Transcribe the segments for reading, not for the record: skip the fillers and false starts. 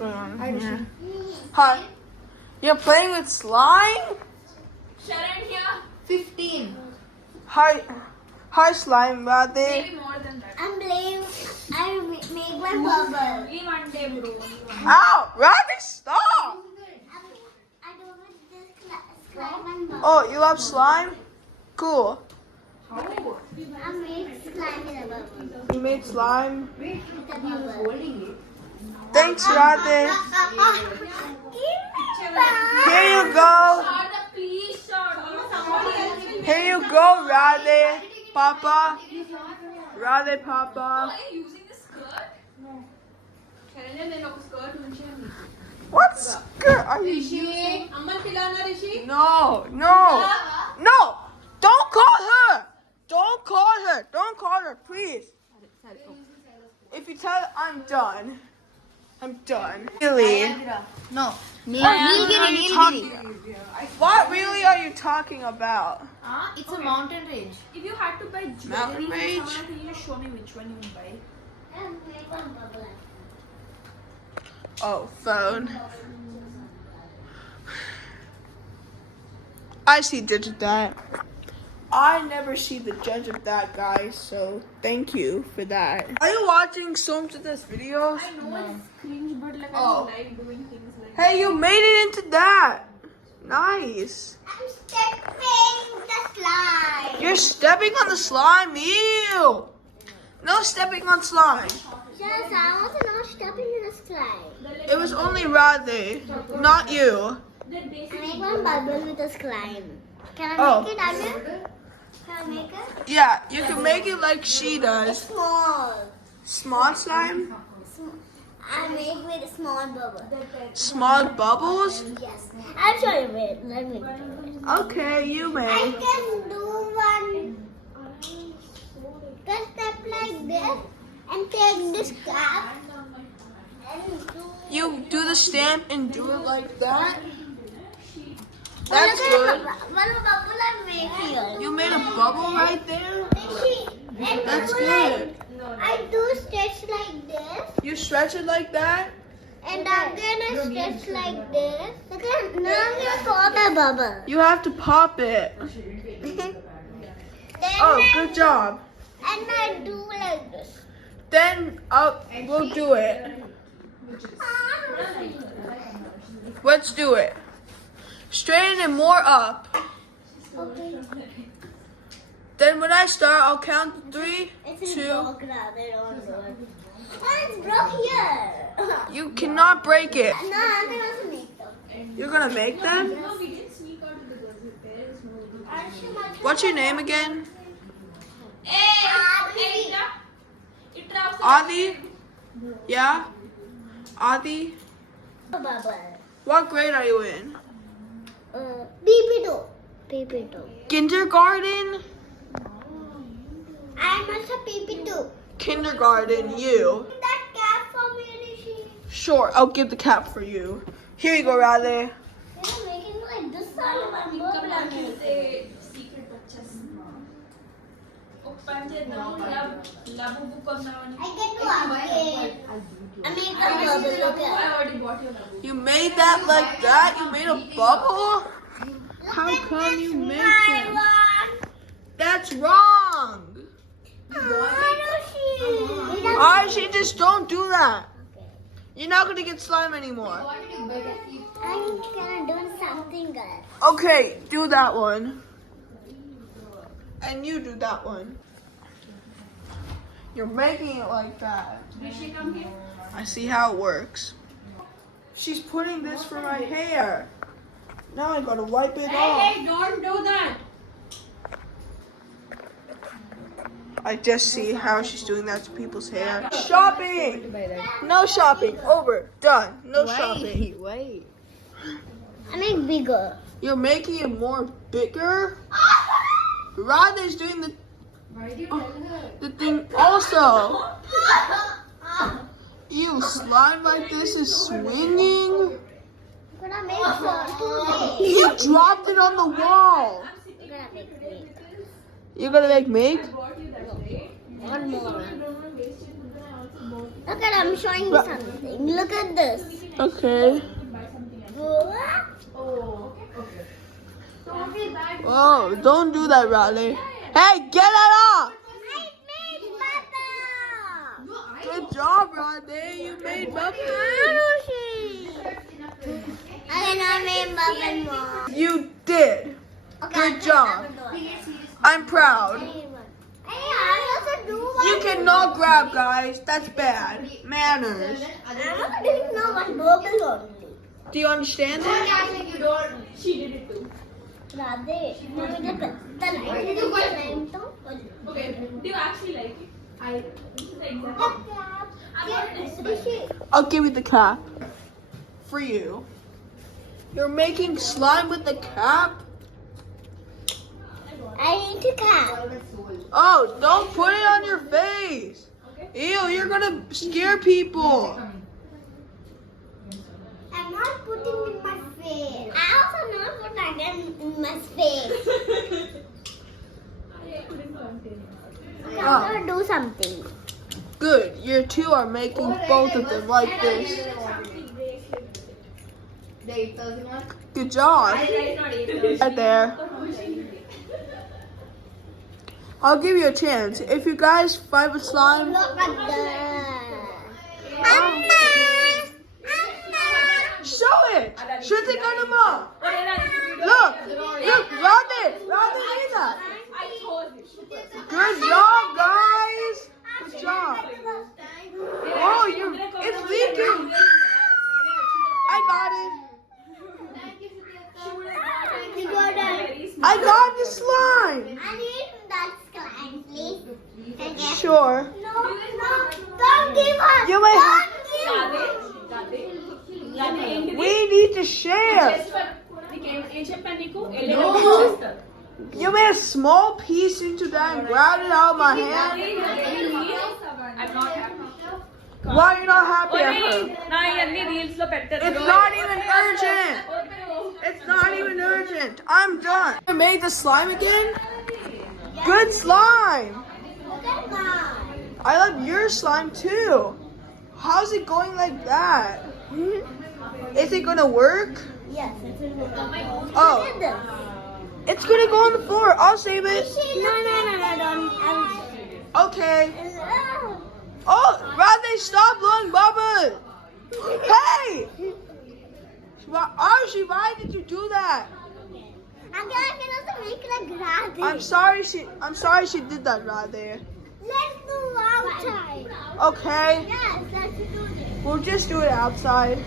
Yeah. Hi. You're playing with slime? Sharon here. 15. Hi slime, Radhe. Maybe more than that. I'm playing. I make my bubble. Only one day, bro. Ow! Radhe, stop! I do with this slime and bubble. Oh, you love slime? Cool. I make slime in a bubble. You made slime? With a bubble. Thanks, Radhe. Here you go. Sharda, please, Sharda. Somebody else. Here you go, Radhe. Papa. Radhe, Papa. Are you using the skirt? No. Sharon, నేను ఒక skirt ఉంచాను. What skirt are you Rishi, using? అమ్మని పిల్లనా Rishi? No. No. Don't call her. Don't call her. Don't call her, please. If you tell her, I'm done. I'm done. Really? No. What really are you talking about? It's a mountain range. If you had to buy Mountain jewelry, range? can you just show me which one you would buy? I make one bubble. Oh, phone. I see judge of that. I never see the judge of that, guys, so thank you for that. Are you watching some of this videos? I know it's cringe, but like Oh. I like doing things like Hey, you made it into that. Nice. I'm stepping the slime. You're stepping on the slime. Ew. No stepping on slime. Yes, I was not stepping in the slime. It was only Radhe, not you. I make one bubble with a slime. Can I Oh. make it, Anu? Can I make it? Yeah, you can make it like she does. Small. Small slime? I make with a small bubble. Small bubbles? Yes. I'll show you it. Let me do it. Okay, you I may. can do one. Just step like this and take this cap and do. You do the stamp and do it like that? Oh, That's look good. at the one bubble I make here. You made a bubble right there? And That's do good. I do stretch like this, You stretch it like that? and again I stretch like this. Look at now I'm gonna pour the bubble. You have to pop it. Then Oh, I, good job. And I do like this. Then we'll do it. Let's do it. Straighten it more up. Okay. Then when I start, I'll count to 3, It's 2. broke now. They don't do it. Oh, it's broke here. You cannot break it. No, I'm gonna make them. You're gonna make them? No, we didn't sneak out to the girls' parents. No. What's your name again? Hey, Itra. Adi? Yeah? Adi? Bubble. What grade are you in? PP2. PP2. Kindergarten? I'm also PP2. Kindergarten, you. That cap for me, Rishi. Sure, I'll give the cap for you. Here you go, Radhe. You're making like this sound of a bubble. Secret pictures. Open చేద్దాం love book కొందామని I can do upgrade. I make a bubble. Look I at. already bought your love. You made that like that? You made a bubble? How come you made My that? one. That's wrong. Rishi. Archie, just don't do that. You're not gonna get slime anymore. I'm gonna do something good. Okay, do that one. And you do that one. You're making it like that. Rishi, come here. I see how it works. She's putting this for my hair. Now I gotta wipe it off. Hey, don't do that. I just see how she's doing that to people's hair. Shopping! No shopping. Over. Done. No shopping. Wait. I make bigger. You're making it more bigger? Radha's doing the thing also. You slime like this is swinging. I'm gonna make some. You dropped it on the wall. I'm gonna make three. You're gonna make One more. Look at, I'm showing you something. Look at this. Okay. Oh, okay. Don't feel bad. Whoa, don't do that, Riley. Hey, get that off! Good job, Riley. You made bubbles. I made bubble more. You did. Good job. I'm proud. I also do one. You cannot grab, guys. That's bad. Manners. I didn't know one bubble only. Do you understand that? Like you don't. She did it too. Radhe, Okay. Do you actually like it? This is the exact. I'll give you the cap. For you. You're making slime with the cap? I need to cap. Oh, don't put it on your face. Ew, you're gonna scare people. I'm not putting in my face. I also not put again in my face. I'm gonna do something. Good. You two are making both of them like this. Good job. Right there. I'll give you a chance. If you guys find a slime, Look at that. Amma! show it. Shoot it on the mom. Look, Rodney, see that. Good job, guys. Good job. Oh, it's leaking. I got it. You got it. I got the slime. I need that slime, please. Sure. No, don't give up. You may- Don't give up. We need to share. You made a small piece into that and grabbed it out of my hand. I'm not happy. Why are you not happy at her? reels lo It's not even urgent. It's not even urgent. I'm done. I made the slime again. Good slime. Look at mine. I love your slime too. How's it going like that? Is it gonna work? Yes, it's in the Oh. Look at this. It's gonna go on the floor. I'll save it. No, don't. Okay. Oh, Radhe, stop blowing bubbles. Hey! Archie, why did you do that? I'm gonna also make like Radhe. I'm sorry she did that, Radhe. Let's do outside. Okay, Yes, let's do this. we'll just do it outside.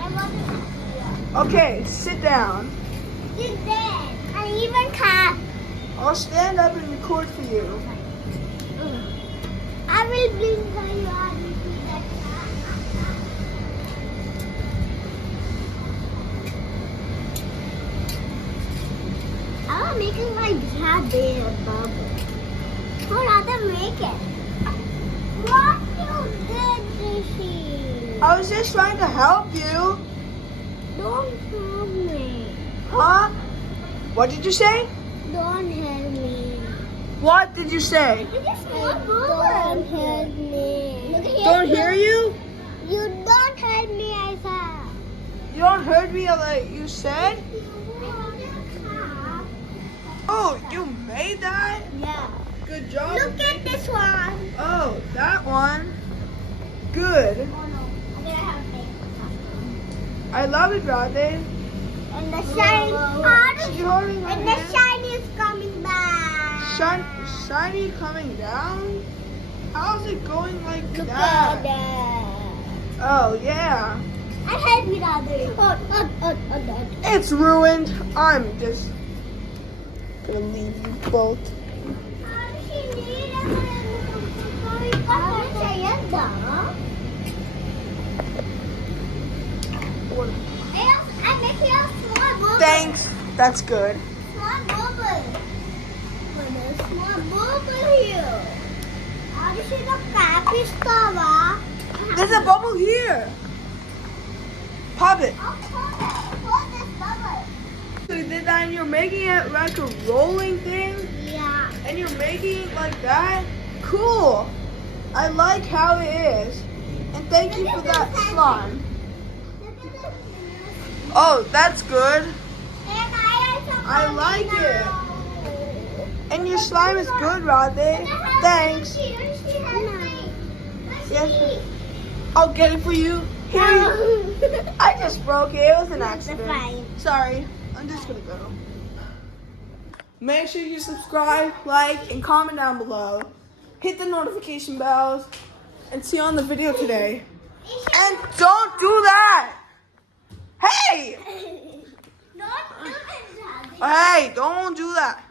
I want to Okay, sit down. sit there. I even can't. I'll stand up and record for you. I will bring you out into that. I'm making my Radhe a bubble. Or rather make it. What you did, Rishi? I was just trying to help you. Don't help me. Huh? What did you say? Don't help me. What did you say? Don't help me. Don't hear you? You don't help me, I said. You don't heard me like you said? Oh, you made that? Yeah. Good job. Look at this one. Oh, that one. Good. I'm gonna have I love it, Radhe. and the shine. She's holding her And the hand. shine is coming back. Shiny coming down? How's it going like Look that? at that. Oh, yeah. I help you, Radhe. It's ruined. I'm just gonna leave you both. I'm making a small bubble. Thanks. That's good. Small bubble. There's a small bubble here. How does it look Kapistava? There's a bubble here. Pop it. Hold this bubble. So you did that and you're making it like a rolling thing? Yeah. And you're making it like that? Cool. I like how it is. And thank you for that slime. Look at this. Oh, that's good. And I I like it. And your slime is good, Rodney. Thanks. Yes. I'll get it for you. Here. I just broke it. It was an accident. fine. Sorry. I'm just gonna go. Make sure you subscribe, like, and comment down below. Hit the notification bells. And see you on the video today. And don't do that. Hey! Hey, don't do that.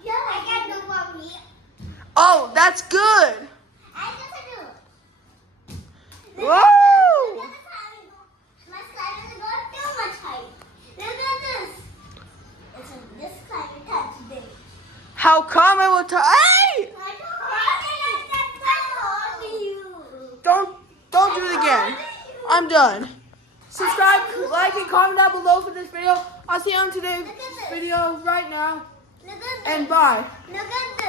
Oh, that's good. Whoa! How come I will tell? Hey! Don't do it again. I'm done. Subscribe, like, and comment down below for this video. I'll see you on today's video right now. And bye. Look at this.